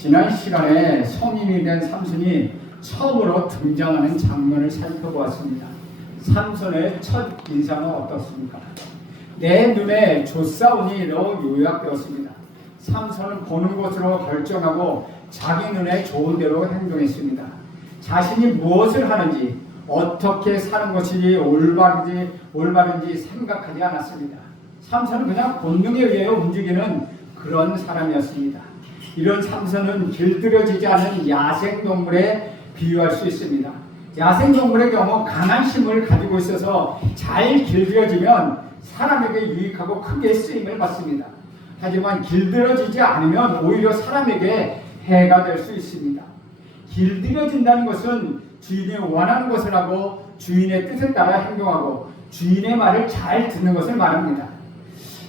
지난 시간에 성인이 된 삼손이 처음으로 등장하는 장면을 살펴보았습니다. 삼손의 첫 인상은 어떻습니까? 내 눈에 조사온이로 요약되었습니다. 삼손은 보는 것으로 결정하고 자기 눈에 좋은 대로 행동했습니다. 자신이 무엇을 하는지, 어떻게 사는 것이 올바른지 생각하지 않았습니다. 삼손은 그냥 본능에 의해 움직이는 그런 사람이었습니다. 이런 삼손은 길들여지지 않은 야생동물에 비유할 수 있습니다. 야생동물의 경우 강한 힘을 가지고 있어서 잘 길들여지면 사람에게 유익하고 크게 쓰임을 받습니다. 하지만 길들여지지 않으면 오히려 사람에게 해가 될 수 있습니다. 길들여진다는 것은 주인이 원하는 것을 하고 주인의 뜻에 따라 행동하고 주인의 말을 잘 듣는 것을 말합니다.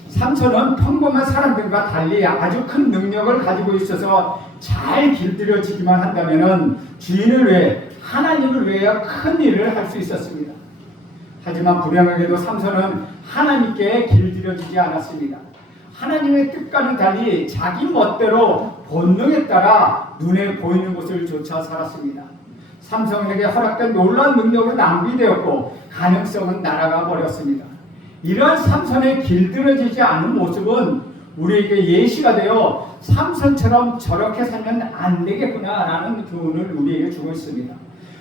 삼손은 평범한 사람들과 달리 아주 큰 능력을 가지고 있어서 잘 길들여지기만 한다면 주인을 위해, 하나님을 위해 큰 일을 할 수 있었습니다. 하지만 불행하게도 삼손은 하나님께 길들여지지 않았습니다. 하나님의 뜻과는 달리 자기 멋대로 본능에 따라 눈에 보이는 것을 쫓아 살았습니다. 삼손에게 허락된 놀라운 능력은 낭비되었고 가능성은 날아가 버렸습니다. 이러한 삼손의 길들여지지 않은 모습은 우리에게 예시가 되어 삼손처럼 저렇게 살면 안 되겠구나라는 교훈을 우리에게 주고 있습니다.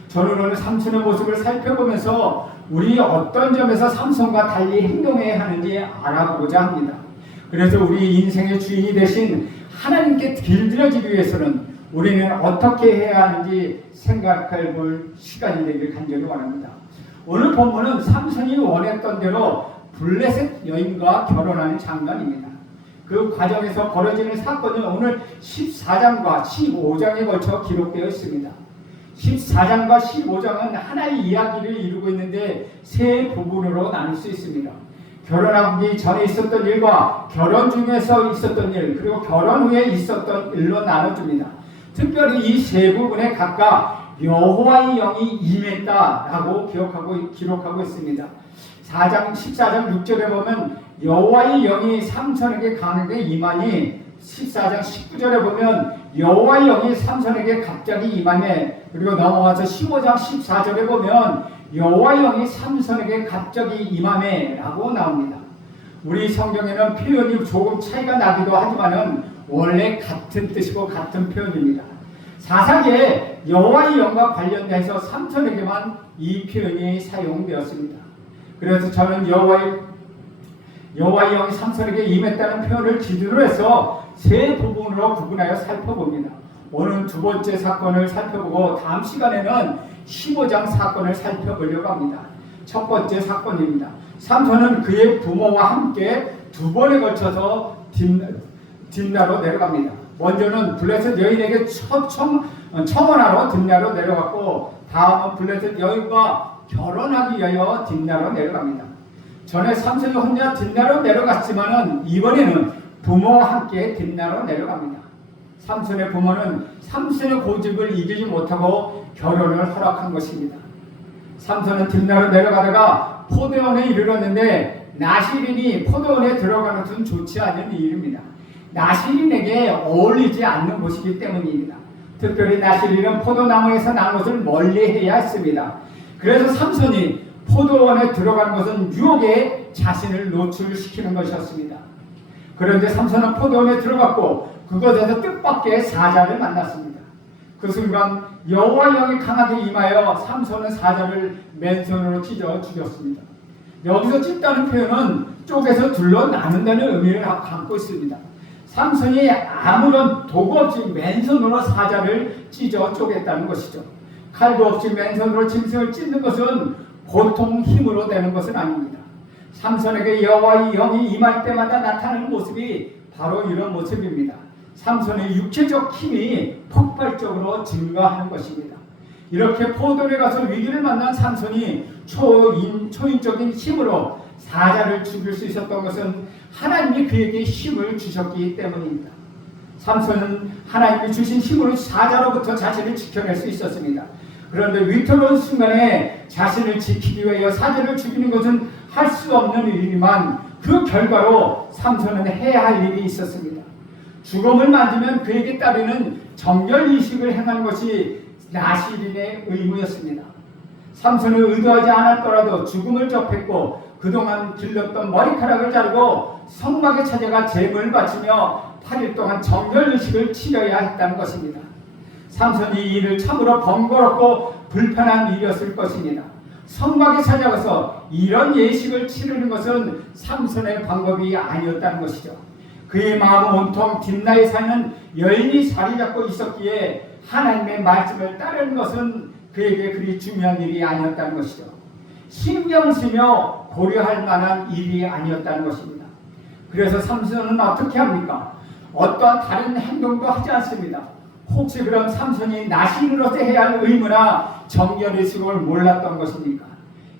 저는 오늘 삼손의 모습을 살펴보면서 우리 어떤 점에서 삼손과 달리 행동해야 하는지 알아보고자 합니다. 그래서 우리 인생의 주인이 되신 하나님께 길들여지기 위해서는 우리는 어떻게 해야 하는지 생각해 볼 시간이 되길 간절히 원합니다. 오늘 본문은 삼손이 원했던 대로 블레셋 여인과 결혼하는 장면입니다. 그 과정에서 벌어지는 사건은 오늘 14장과 15장에 걸쳐 기록되어 있습니다. 14장과 15장은 하나의 이야기를 이루고 있는데 세 부분으로 나눌 수 있습니다. 결혼하기 전에 있었던 일과 결혼 중에서 있었던 일, 그리고 결혼 후에 있었던 일로 나눠줍니다. 특별히 이 세 부분에 각각 여호와의 영이 임했다라고 기록하고 있습니다. 14장 6절에 보면 여호와의 영이 삼손에게 강하게 임하니, 14장 19절에 보면 여호와의 영이 삼손에게 갑자기 임하네. 그리고 넘어가서 15장 14절에 보면 여호와의 영이 삼손에게 갑자기 임하네라고 나옵니다. 우리 성경에는 표현이 조금 차이가 나기도 하지만은 원래 같은 뜻이고 같은 표현입니다. 사사기에 여호와의 영과 관련돼서 삼손에게만 이 표현이 사용되었습니다. 그래서 저는 여호와의 영이 삼손에게 임했다는 표현을 기준으로 해서 세 부분으로 구분하여 살펴봅니다. 오늘 두 번째 사건을 살펴보고 다음 시간에는 15장 사건을 살펴보려고 합니다. 첫 번째 사건입니다. 삼손은 그의 부모와 함께 두 번에 걸쳐서 딥나로 내려갑니다. 먼저는 블레셋 여인에게 청혼하러 딥나로 내려갔고, 다음은 블레셋 여인과 결혼하기 위하여 딥나로 내려갑니다. 전에 삼손이 혼자 딥나로 내려갔지만은 이번에는 부모와 함께 딥나로 내려갑니다. 삼손의 부모는 삼손의 고집을 이기지 못하고 결혼을 허락한 것입니다. 삼손은 딥나로 내려가다가 포도원에 이르렀는데 나실인이 포도원에 들어가는 것은 좋지 않은 일입니다. 나실인에게 어울리지 않는 곳이기 때문입니다. 특별히 나실인은 포도나무에서 난 것을 멀리해야 했습니다. 그래서 삼손이 포도원에 들어가는 것은 유혹에 자신을 노출시키는 것이었습니다. 그런데 삼손은 포도원에 들어갔고 그곳에서 뜻밖의 사자를 만났습니다. 그 순간 여호와의 영이 강하게 임하여 삼손은 사자를 맨손으로 찢어 죽였습니다. 여기서 찢다는 표현은 쪼개서 둘러 나눈다는 의미를 담고 있습니다. 삼손이 아무런 도구 없이 맨손으로 사자를 찢어 쪼갰다는 것이죠. 칼도 없이 맨손으로 짐승을 찢는 것은 보통 힘으로 되는 것은 아닙니다. 삼손에게 여호와의 영이 임할 때마다 나타나는 모습이 바로 이런 모습입니다. 삼손의 육체적 힘이 폭발적으로 증가하는 것입니다. 이렇게 포도원에 가서 위기를 만난 삼손이 초인적인 힘으로 사자를 죽일 수 있었던 것은 하나님이 그에게 힘을 주셨기 때문입니다. 삼손은 하나님이 주신 힘으로 사자로부터 자신을 지켜낼 수 있었습니다. 그런데 위태로운 순간에 자신을 지키기 위하여 사자를 죽이는 것은 할 수 없는 일이지만 그 결과로 삼손은 해야 할 일이 있었습니다. 죽음을 만지면 그에게 따르는 정결 이식을 행하는 것이 나실인의 의무였습니다. 삼손은 의도하지 않았더라도 죽음을 접했고 그동안 길렀던 머리카락을 자르고 성막에 찾아가 제물을 바치며 8일 동안 정결 의식을 치러야 했다는 것입니다. 삼손이 이 일을 참으로 번거롭고 불편한 일이었을 것입니다. 성막에 찾아가서 이런 예식을 치르는 것은 삼손의 방법이 아니었다는 것이죠. 그의 마음은 온통 딥나에 사는 여인이 자리 잡고 있었기에 하나님의 말씀을 따르는 것은 그에게 그리 중요한 일이 아니었다는 것이죠. 신경 쓰며 고려할 만한 일이 아니었다는 것입니다. 그래서 삼손은 어떻게 합니까? 어떠한 다른 행동도 하지 않습니다. 혹시 그럼 삼손이 나신으로서 해야 할 의무나 정결의식을 몰랐던 것입니까?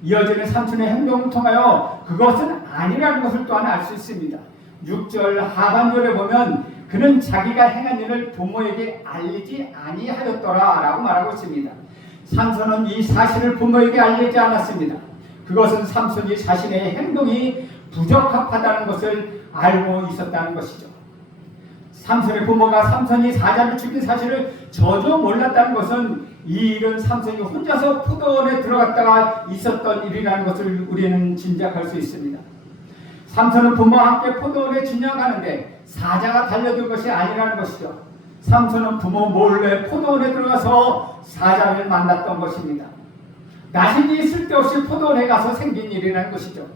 이어지는 삼손의 행동을 통하여 그것은 아니라는 것을 또한 알 수 있습니다. 6절 하반절에 보면 그는 자기가 행한 일을 부모에게 알리지 아니하였더라 라고 말하고 있습니다. 삼손은 이 사실을 부모에게 알리지 않았습니다. 그것은 삼손이 자신의 행동이 부적합하다는 것을 알고 있었다는 것이죠. 삼손의 부모가 삼손이 사자를 죽인 사실을 전혀 몰랐다는 것은 이 일은 삼손이 혼자서 포도원에 들어갔다가 있었던 일이라는 것을 우리는 짐작할 수 있습니다. 삼손은 부모와 함께 포도원에 지나가는데 사자가 달려들 것이 아니라는 것이죠. 삼손은 부모 몰래 포도원에 들어가서 사자를 만났던 것입니다. 나실이 쓸데없이 포도원에 가서 생긴 일이라는 것이죠.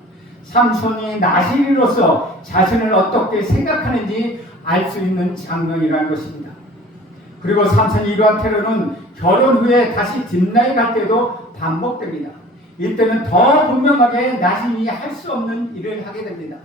삼손이 나실이로서 자신을 어떻게 생각하는지 알 수 있는 장면이라는 것입니다. 그리고 삼손이 이러한 테러는 결혼 후에 다시 딥나에 갈 때도 반복됩니다. 이때는 더 분명하게 나신이 할 수 없는 일을 하게 됩니다.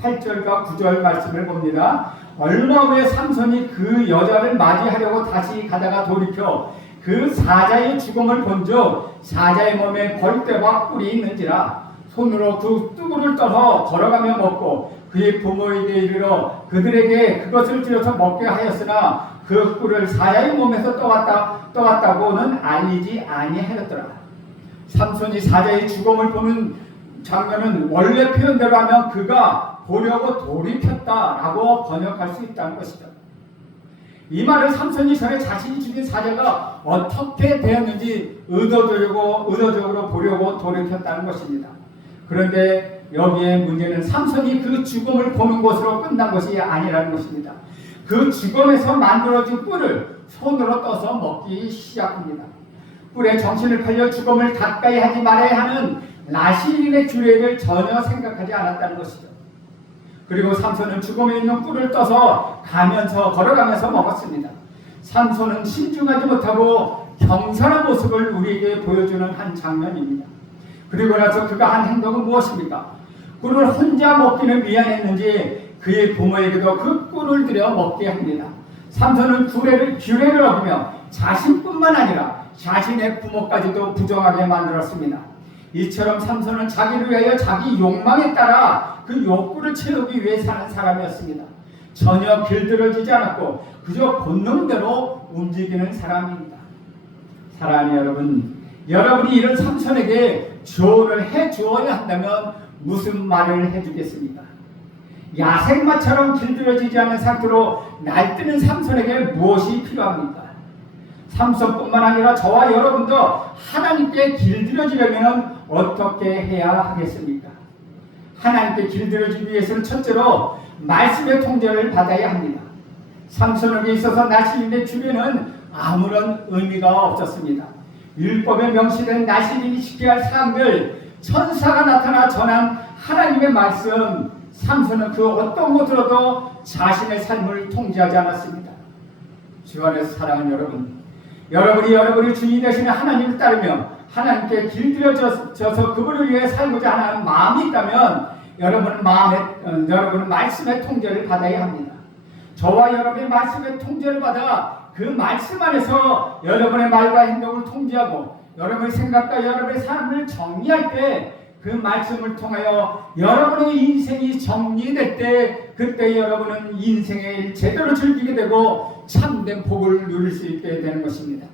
8절과 9절 말씀을 봅니다. 얼마 후에 삼손이 그 여자를 맞이하려고 다시 가다가 돌이켜 그 사자의 죽음을 본즉 사자의 몸에 벌떼와 꿀이 있는지라 손으로 그 뚜구를 떠서 걸어가며 먹고 그의 부모에게 이르러 그들에게 그것을 들여서 먹게 하였으나 그 꿀을 사자의 몸에서 떠왔다고는 알리지 아니하였더라. 삼손이 사자의 죽음을 보는 장면은 원래 표현대로 하면 그가 보려고 돌이켰다라고 번역할 수 있다는 것이죠. 이 말은 삼손이 전에 자신이 죽인 사자가 어떻게 되었는지 의도적으로 보려고 돌이켰다는 것입니다. 그런데 여기에 문제는 삼손이 그 죽음을 보는 것으로 끝난 것이 아니라는 것입니다. 그 죽음에서 만들어진 꿀을 손으로 떠서 먹기 시작합니다. 꿀에 정신을 팔려 죽음을 가까이 하지 말아야 하는 나실인의 규례를 전혀 생각하지 않았다는 것이죠. 그리고 삼손은 죽음에 있는 꿀을 떠서 걸어가면서 먹었습니다. 삼손은 신중하지 못하고 경솔한 모습을 우리에게 보여주는 한 장면입니다. 그리고 나서 그가 한 행동은 무엇입니까? 꿀을 혼자 먹기는 미안했는지 그의 부모에게도 그 꿀을 들여 먹게 합니다. 삼손은 규례를 어기며 자신뿐만 아니라 자신의 부모까지도 부정하게 만들었습니다. 이처럼 삼손은 자기를 위하여 자기 욕망에 따라 그 욕구를 채우기 위해 사는 사람이었습니다. 전혀 길들여지지 않았고 그저 본능대로 움직이는 사람입니다. 사랑하는 여러분, 여러분이 이런 삼손에게 조언을 해주어야 한다면 무슨 말을 해주겠습니까? 야생마처럼 길들여지지 않은 상태로 날뛰는 삼손에게 무엇이 필요합니까? 삼손뿐만 아니라 저와 여러분도 하나님께 길들여지려면 어떻게 해야 하겠습니까? 하나님께 길들여지기 위해서는 첫째로 말씀의 통제를 받아야 합니다. 삼손에게 있어서 나실인의 주변은 아무런 의미가 없었습니다. 율법에 명시된 나실인이 지켜야 할 사항들, 천사가 나타나 전한 하나님의 말씀, 삼손은 그 어떤 것으로도 자신의 삶을 통제하지 않았습니다. 주 안에서 사랑하는 여러분이 여러분의 주인이 되시는 하나님을 따르며 하나님께 길들여져서 그분을 위해 살고자 하는 마음이 있다면 여러분은 말씀의 통제를 받아야 합니다. 저와 여러분의 말씀의 통제를 받아 그 말씀 안에서 여러분의 말과 행동을 통제하고 여러분의 생각과 여러분의 삶을 정리할 때 그 말씀을 통하여 여러분의 인생이 정리될 때 그때 여러분은 인생을 제대로 즐기게 되고 참된 복을 누릴 수 있게 되는 것입니다.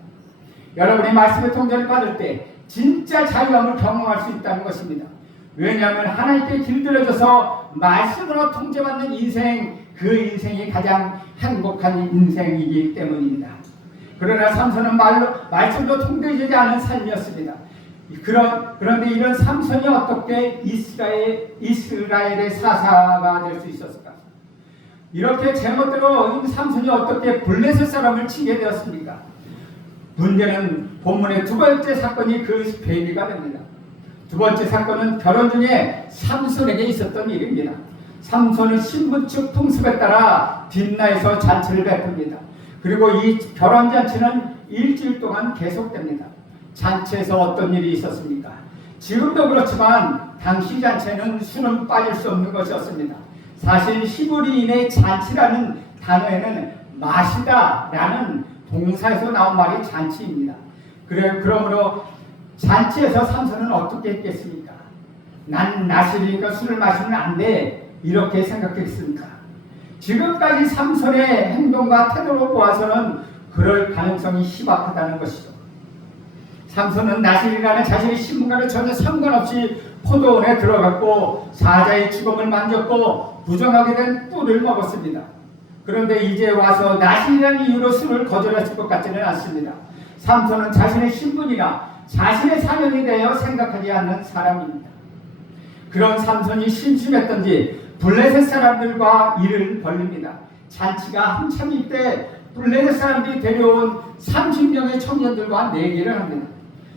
여러분이 말씀의 통제를 받을 때 진짜 자유함을 경험할 수 있다는 것입니다. 왜냐하면 하나님께 길들여져서 말씀으로 통제받는 인생, 그 인생이 가장 행복한 인생이기 때문입니다. 그러나 삼손은 말씀으로 통제되지 않은 삶이었습니다. 그런데 이런 삼손이 어떻게 이스라엘의 사사가 될 수 있었을까? 이렇게 제멋대로 삼손이 어떻게 블레셋 사람을 치게 되었습니까? 문제는 본문의 두 번째 사건이 그 배기가 됩니다. 두 번째 사건은 결혼 중에 삼손에게 있었던 일입니다. 삼손은 신부 측 풍습에 따라 딥나에서 잔치를 베풉니다. 그리고 이 결혼 잔치는 일주일 동안 계속됩니다. 잔치에서 어떤 일이 있었습니까? 지금도 그렇지만 당시 잔치에는 술은 빠질 수 없는 것이었습니다. 사실 히브리인의 잔치라는 단어에는 마시다라는 동사에서 나온 말이 잔치입니다. 그러므로 잔치에서 삼손은 어떻게 했겠습니까? 난 나시리니까 술을 마시면 안 돼, 이렇게 생각했습니까? 지금까지 삼손의 행동과 태도로 보아서는 그럴 가능성이 희박하다는 것이죠. 삼손은 나실이라는 자신의 신분과는 전혀 상관없이 포도원에 들어갔고 사자의 죽음을 만졌고 부정하게 된 꿀을 먹었습니다. 그런데 이제 와서 나실이라는 이유로 술을 거절했을 것 같지는 않습니다. 삼손은 자신의 신분이나 자신의 사명에 대하여 생각하지 않는 사람입니다. 그런 삼손이 심심했던지 블레셋 사람들과 일을 벌립니다. 잔치가 한참일 때 블레셋 사람들이 데려온 30명의 청년들과 내기를 합니다.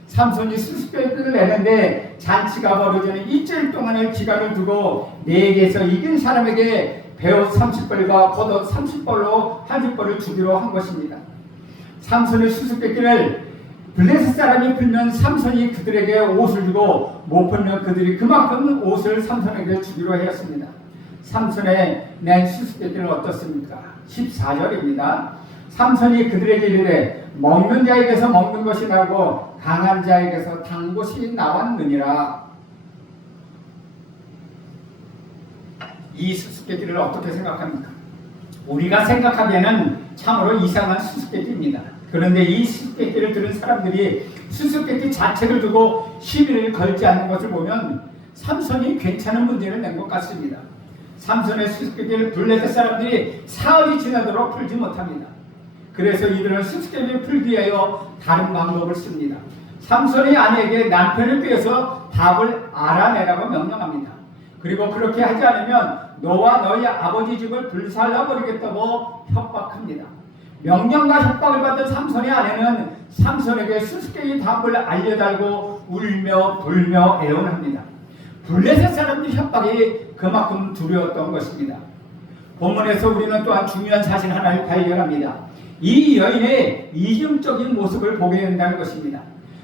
삼손이 수수께끼를 내는데 잔치가 벌어지는 일주일 동안의 기간을 두고 내기에서 이긴 사람에게 배옷 30벌과 겉옷 30벌로 한 10벌을 주기로 한 것입니다. 삼손의 수수께끼를 블레셋 사람이 풀면 삼손이 그들에게 옷을 주고 못 풀면 그들이 그만큼 옷을 삼손에게 주기로 하였습니다. 삼손의 낸 수수께끼는 어떻습니까? 14절입니다. 삼손이 그들에게 이르되 먹는 자에게서 먹는 것이 나고 강한 자에게서 단 것이 나왔느니라. 이 수수께끼를 어떻게 생각합니까? 우리가 생각하기에는 참으로 이상한 수수께끼입니다. 그런데 이 수수께끼를 들은 사람들이 수수께끼 자체를 두고 시비를 걸지 않는 것을 보면 삼손이 괜찮은 문제를 낸 것 같습니다. 삼손의 수수께끼를 블레셋 사람들이 사흘이 지나도록 풀지 못합니다. 그래서 이들은 수수께끼를 풀기 위하여 다른 방법을 씁니다. 삼손의 아내에게 남편을 뵈어서 답을 알아내라고 명령합니다. 그리고 그렇게 하지 않으면 너와 너희 아버지 집을 불살라버리겠다고 협박합니다. 명령과 협박을 받은 삼손의 아내는 삼손에게 수수께끼 답을 알려달고 울며 불며 애원합니다. 블레셋 사람들의 협박이 그만큼 두려웠던 것입니다. 본문에서 우리는 또한 중요한 사실 하나를 발견합니다. 이 여인의 이중적인 모습을 보게 된다는 것입니다.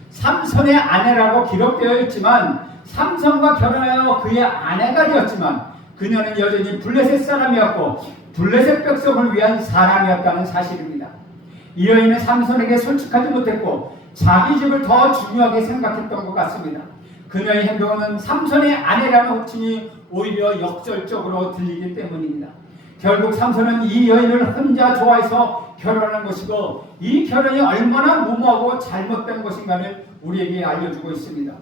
삼손의 아내라고 기록되어 있지만 삼손과 결혼하여 그의 아내가 되었지만 그녀는 여전히 블레셋 사람이었고 블레셋 백성을 위한 사람이었다는 사실입니다. 이 여인은 삼손에게 솔직하지 못했고 자기 집을 더 중요하게 생각했던 것 같습니다. 그녀의 행동은 삼손의 아내라는 호칭이 오히려 역설적으로 들리기 때문입니다. 결국 삼손은 이 여인을 혼자 좋아해서 결혼한 것이고 이 결혼이 얼마나 무모하고 잘못된 것인가를 우리에게 알려주고 있습니다.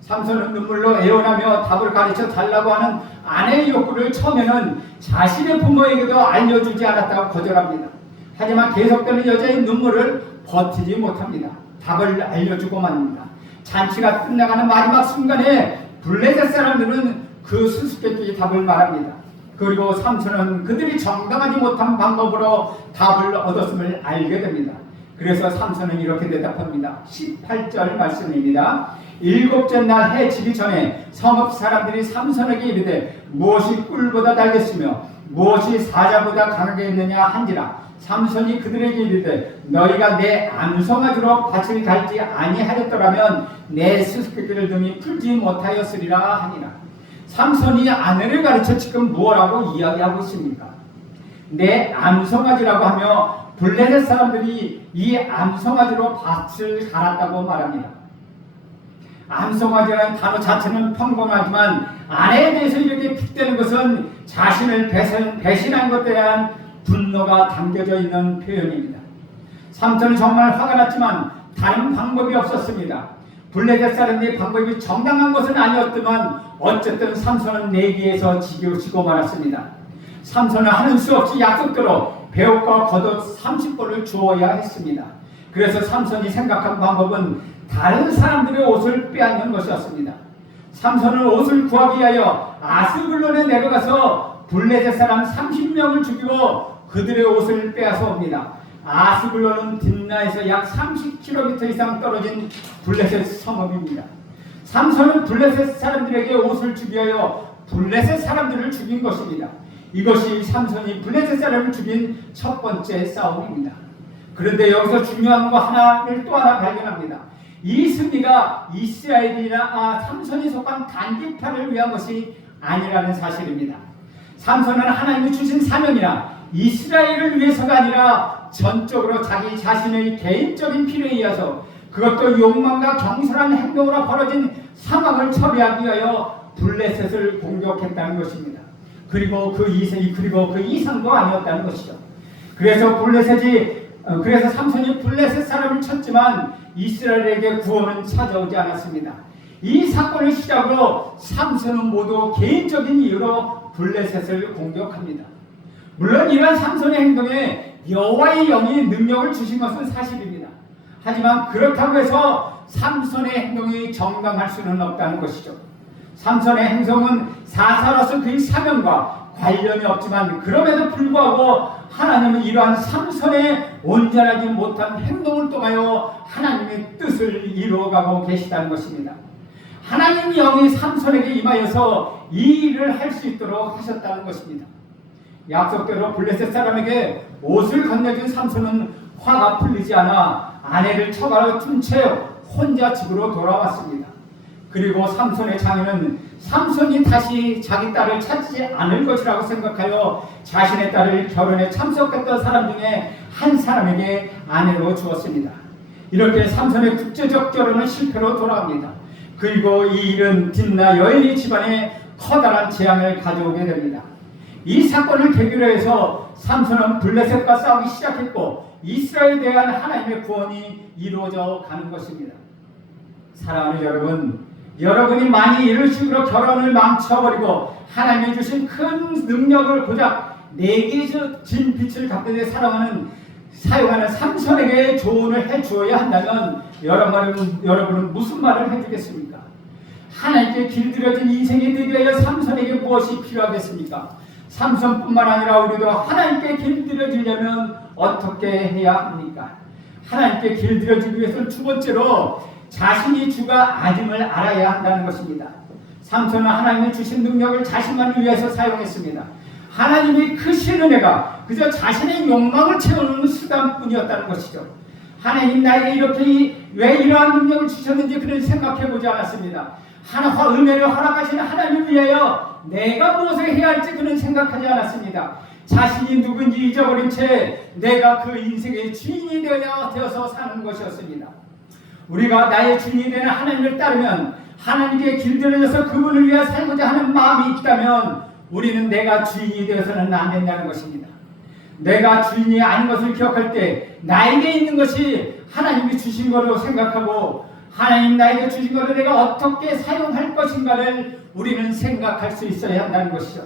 삼손은 눈물로 애원하며 답을 가르쳐 달라고 하는 아내의 욕구를 처음에는 자신의 부모에게도 알려주지 않았다고 거절합니다. 하지만 계속되는 여자의 눈물을 버티지 못합니다. 답을 알려주고 맙니다. 잔치가 끝나가는 마지막 순간에 블레셋 사람들은 그 수수께끼 답을 말합니다. 그리고 삼손은 그들이 정당하지 못한 방법으로 답을 얻었음을 알게 됩니다. 그래서 삼손은 이렇게 대답합니다. 18절 말씀입니다. 일곱째 날 해 지기 전에 성읍 사람들이 삼손에게 이르되 무엇이 꿀보다 달렸으며 무엇이 사자보다 강하게 했느냐 한지라. 삼손이 그들에게 이르되 너희가 내 암송아지로 밭을 갈지 아니하였더라면 내 수수께끼를 등이 풀지 못하였으리라 하니라. 삼손이 아내를 가르쳐 지금 무엇라고 이야기하고 있습니까? 내 암송아지라고 하며 블레셋 사람들이 이 암송아지로 밭을 갈았다고 말합니다. 암송아지라는 단어 자체는 평범하지만 아내에 대해서 이렇게 빗대는 것은 자신을 배신한 것에 대한 분노가 담겨져 있는 표현입니다. 삼손은 정말 화가 났지만 다른 방법이 없었습니다. 블레셋 사람들의 방법이 정당한 것은 아니었지만 어쨌든 삼손은 내기에서 지고 말았습니다. 삼손은 하는 수 없이 약속대로 배옷과 겉옷 30벌을 주어야 했습니다. 그래서 삼손이 생각한 방법은 다른 사람들의 옷을 빼앗는 것이었습니다. 삼손은 옷을 구하기 위하여 아스글론에 내려가서 블레셋 사람 30명을 죽이고 그들의 옷을 빼앗아 옵니다. 아스글론은 딥나에서 약 30km 이상 떨어진 블레셋 성읍입니다. 삼손은 블레셋 사람들에게 옷을 주기 위하여 블레셋 사람들을 죽인 것입니다. 이것이 삼손이 블레셋 사람을 죽인 첫 번째 싸움입니다. 그런데 여기서 중요한 거 하나를 또 하나 발견합니다. 이 승리가 이스라엘이나 삼손이 속한 단기파를 위한 것이 아니라는 사실입니다. 삼손은 하나님이 주신 사명이나 이스라엘을 위해서가 아니라 전적으로 자기 자신의 개인적인 필요에 의해서 그것도 욕망과 경솔한 행동으로 벌어진 상황을 처리하기 위하여 블레셋을 공격했다는 것입니다. 그리고 그 이상도 아니었다는 것이죠. 그래서 삼손이 블레셋 사람을 쳤지만 이스라엘에게 구원은 찾아오지 않았습니다. 이 사건을 시작으로 삼손은 모두 개인적인 이유로 블레셋을 공격합니다. 물론 이러한 삼손의 행동에 여호와의 영이 능력을 주신 것은 사실입니다. 하지만 그렇다고 해서 삼손의 행동이 정당할 수는 없다는 것이죠. 삼손의 행동은 사사로서 그의 사명과 관련이 없지만 그럼에도 불구하고 하나님은 이러한 삼손의 온전하지 못한 행동을 통하여 하나님의 뜻을 이루어가고 계시다는 것입니다. 하나님의 영이 삼손에게 임하여서 이 일을 할 수 있도록 하셨다는 것입니다. 약속대로 블레셋 사람에게 옷을 건네준 삼손은 화가 풀리지 않아 아내를 처가로 둔 채 혼자 집으로 돌아왔습니다. 그리고 삼손의 장인은 삼손이 다시 자기 딸을 찾지 않을 것이라고 생각하여 자신의 딸을 결혼에 참석했던 사람 중에 한 사람에게 아내로 주었습니다. 이렇게 삼손의 국제적 결혼은 실패로 돌아갑니다. 그리고 이 일은 딥나 여인의 집안에 커다란 재앙을 가져오게 됩니다. 이 사건을 계기로 해서 삼손은 블레셋과 싸우기 시작했고 이스라엘에 대한 하나님의 구원이 이루어져 가는 것입니다. 사랑하는 여러분, 여러분이 만일 이런 식으로 결혼을 망쳐버리고 하나님이 주신 큰 능력을 고작 내게 진 빛을 갖게 돼 사용하는 삼손에게 조언을 해주어야 한다면 여러분은 무슨 말을 해주겠습니까? 하나님께 길들여진 인생이 되기 위하여 삼손에게 무엇이 필요하겠습니까? 삼손뿐만 아니라 우리도 하나님께 길들여지려면 어떻게 해야 합니까? 하나님께 길들여지기 위해서는 두 번째로 자신이 주가 아님을 알아야 한다는 것입니다. 삼손은 하나님이 주신 능력을 자신만을 위해서 사용했습니다. 하나님이 크신 은혜가 그저 자신의 욕망을 채우는 수단뿐이었다는 것이죠. 하나님 나에게 이렇게 왜 이러한 능력을 주셨는지 그는 생각해보지 않았습니다. 은혜를 허락하신 하나님을 위하여 내가 무엇을 해야 할지 그는 생각하지 않았습니다. 자신이 누군지 잊어버린 채 내가 그 인생의 주인이 되어서 사는 것이었습니다. 우리가 나의 주인이 되는 하나님을 따르면 하나님께 길들여져서 그분을 위해 살고자 하는 마음이 있다면 우리는 내가 주인이 되어서는 안 된다는 것입니다. 내가 주인이 아닌 것을 기억할 때 나에게 있는 것이 하나님이 주신 것으로 생각하고 하나님 나에게 주신 것을 내가 어떻게 사용할 것인가를 우리는 생각할 수 있어야 한다는 것이죠.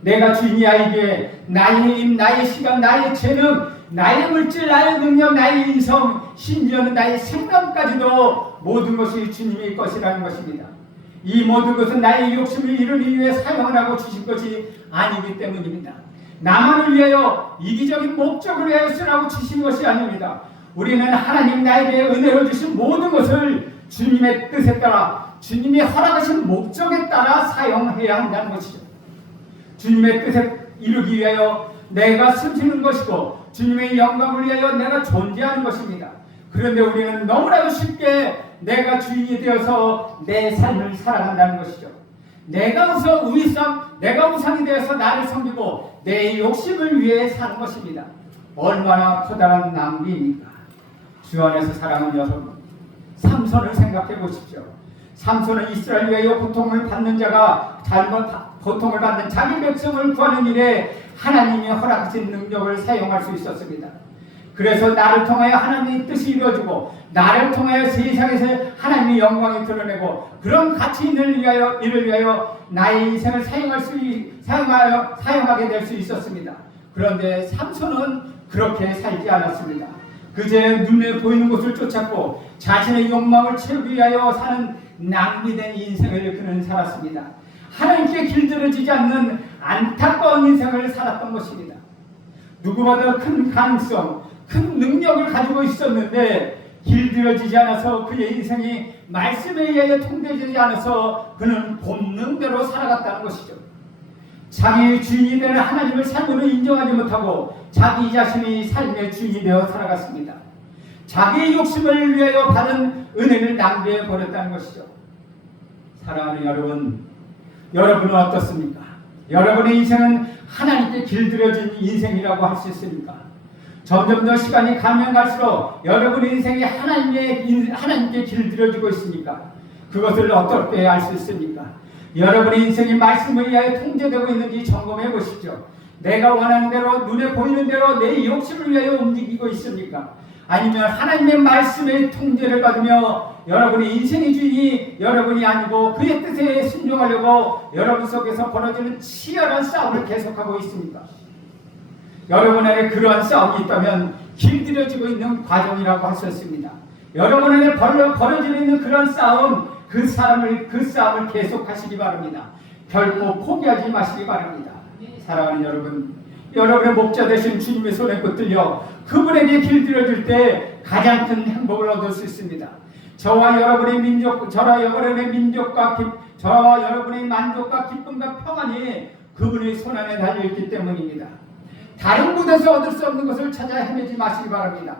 내가 주인이야기에 나의 힘, 나의 시간, 나의 재능, 나의 물질, 나의 능력, 나의 인성, 심지어는 나의 생각까지도 모든 것이 주님의 것이라는 것입니다. 이 모든 것은 나의 욕심을 이루기 위해 사용하라고 주신 것이 아니기 때문입니다. 나만을 위하여 이기적인 목적을 위하여 쓰라고 주신 것이 아닙니다. 우리는 하나님 나에게 은혜로 주신 모든 것을 주님의 뜻에 따라 주님이 허락하신 목적에 따라 사용해야 한다는 것이죠. 주님의 뜻에 이루기 위하여 내가 숨쉬는 것이고 주님의 영광을 위하여 내가 존재하는 것입니다. 그런데 우리는 너무나도 쉽게 내가 주인이 되어서 내 삶을 살아간다는 것이죠. 내가 우상이 되어서 나를 섬기고 내 욕심을 위해 사는 것입니다. 얼마나 커다란 낭비입니까? 주 안에서 사랑하는 여러분, 삼손을 생각해 보십시오. 삼손은 이스라엘 위하여 고통을 받는 고통을 받는 자기 백성을 구하는 일에 하나님이 허락하신 능력을 사용할 수 있었습니다. 그래서 나를 통하여 하나님의 뜻이 이루어지고 나를 통하여 세상에서 하나님의 영광이 드러내고 그런 가치인을 위하여 이를 위하여 나의 인생을 사용하게 될 수 있었습니다. 그런데 삼손은 그렇게 살지 않았습니다. 그제 눈에 보이는 것을 쫓았고 자신의 욕망을 채우기 위하여 사는 낭비된 인생을 그는 살았습니다. 하나님께 길들여지지 않는 안타까운 인생을 살았던 것입니다. 누구보다 큰 가능성, 큰 능력을 가지고 있었는데 길들여지지 않아서 그의 인생이 말씀에 의하여 통제되지 않아서 그는 본능대로 살아갔다는 것이죠. 자기의 주인이 되는 하나님을 삶으로 인정하지 못하고 자기 자신이 삶의 주인이 되어 살아갔습니다. 자기의 욕심을 위하여 받은 은혜를 낭비해 버렸다는 것이죠. 사랑하는 여러분, 여러분은 어떻습니까? 여러분의 인생은 하나님께 길들여진 인생이라고 할 수 있습니까? 점점 더 시간이 가면 갈수록 여러분의 인생이 하나님께 길들여지고 있습니까? 그것을 어떻게 알 수 있습니까? 여러분의 인생이 말씀에 의하여 통제되고 있는지 점검해 보십시오. 내가 원하는 대로, 눈에 보이는 대로 내 욕심을 위하여 움직이고 있습니까? 아니면 하나님의 말씀의 통제를 받으며 여러분의 인생의 주인이 여러분이 아니고 그의 뜻에 순종하려고 여러분 속에서 벌어지는 치열한 싸움을 계속하고 있습니까? 여러분 안에 그러한 싸움이 있다면 길들여지고 있는 과정이라고 할 수 있습니다. 여러분 안에 벌어지고 있는 그런 싸움, 그 싸움을 계속하시기 바랍니다. 결코 포기하지 마시기 바랍니다. 사랑하는 여러분, 여러분의 목자 되신 주님의 손에 붙들려 그분에게 길들여질 때 가장 큰 행복을 얻을 수 있습니다. 저와 여러분의 만족과 기쁨과 평안이 그분의 손 안에 달려있기 때문입니다. 다른 곳에서 얻을 수 없는 것을 찾아 헤매지 마시기 바랍니다.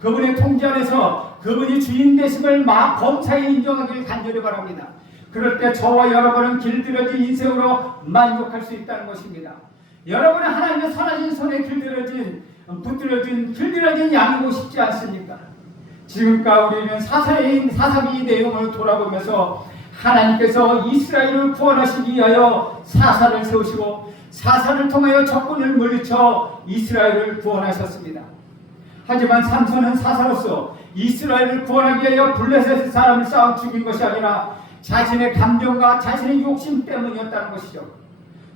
그분의 통제 안에서 그분이 주인 되심을 범사에 인정하길 간절히 바랍니다. 그럴 때 저와 여러분은 길들여진 인생으로 만족할 수 있다는 것입니다. 여러분은 하나님의 선하신 손에 길들여진 양이고 싶지 않습니까? 지금까지 우리는 사사기 내용을 돌아보면서 하나님께서 이스라엘을 구원하시기 위하여 사사를 세우시고 사사를 통하여 적군을 물리쳐 이스라엘을 구원하셨습니다. 하지만 삼손은 사사로서 이스라엘을 구원하기 위하여 블레셋 사람을 싸워 죽인 것이 아니라 자신의 감정과 자신의 욕심 때문이었다는 것이죠.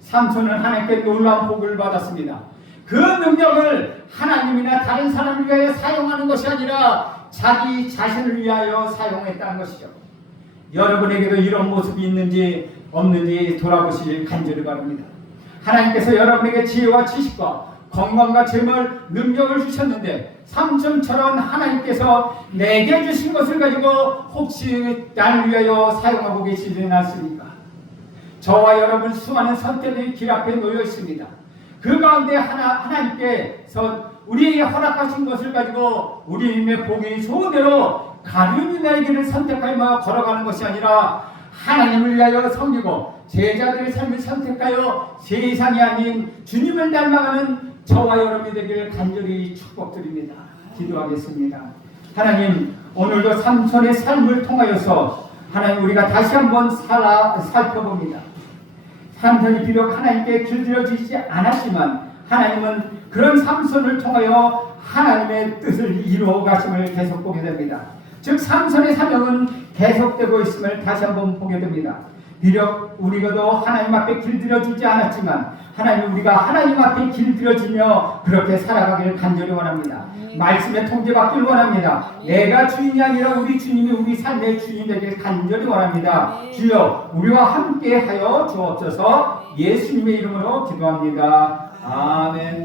삼손은 하나님께 놀라운 복을 받았습니다. 그 능력을 하나님이나 다른 사람을 위하여 사용하는 것이 아니라 자기 자신을 위하여 사용했다는 것이죠. 여러분에게도 이런 모습이 있는지 없는지 돌아보시길 간절히 바랍니다. 하나님께서 여러분에게 지혜와 지식과 건강과 재물, 능력을 주셨는데 삼손처럼 하나님께서 내게 주신 것을 가지고 혹시 나를 위하여 사용하고 계시지는 않습니까? 저와 여러분 수많은 선택의 길 앞에 놓여 있습니다. 그 가운데 하나님께서 우리에게 허락하신 것을 가지고 우리의 복이 좋은 대로 가련히 나의 길을 선택하여 걸어가는 것이 아니라 하나님을 위하여 섬기고 제자들의 삶을 선택하여 세상이 아닌 주님을 닮아가는 저와 여러분이 되기를 간절히 축복드립니다. 기도하겠습니다. 하나님, 오늘도 삼손의 삶을 통하여서 하나님 우리가 다시 한번 살펴봅니다. 삼손이 비록 하나님께 길들여지지 않았지만 하나님은 그런 삼손을 통하여 하나님의 뜻을 이루어 가심을 계속 보게 됩니다. 즉 삼손의 사명은 계속되고 있음을 다시 한번 보게 됩니다. 비록 우리가도 하나님 앞에 길들여지지 않았지만 하나님 우리가 하나님 앞에 길들여지며 그렇게 살아가기를 간절히 원합니다. 말씀에 통제받기를 원합니다. 내가 주인이 아니라 우리 주님이 우리 삶의 주인이 되길 간절히 원합니다. 주여 우리와 함께 하여 주옵소서. 예수님의 이름으로 기도합니다. 아멘.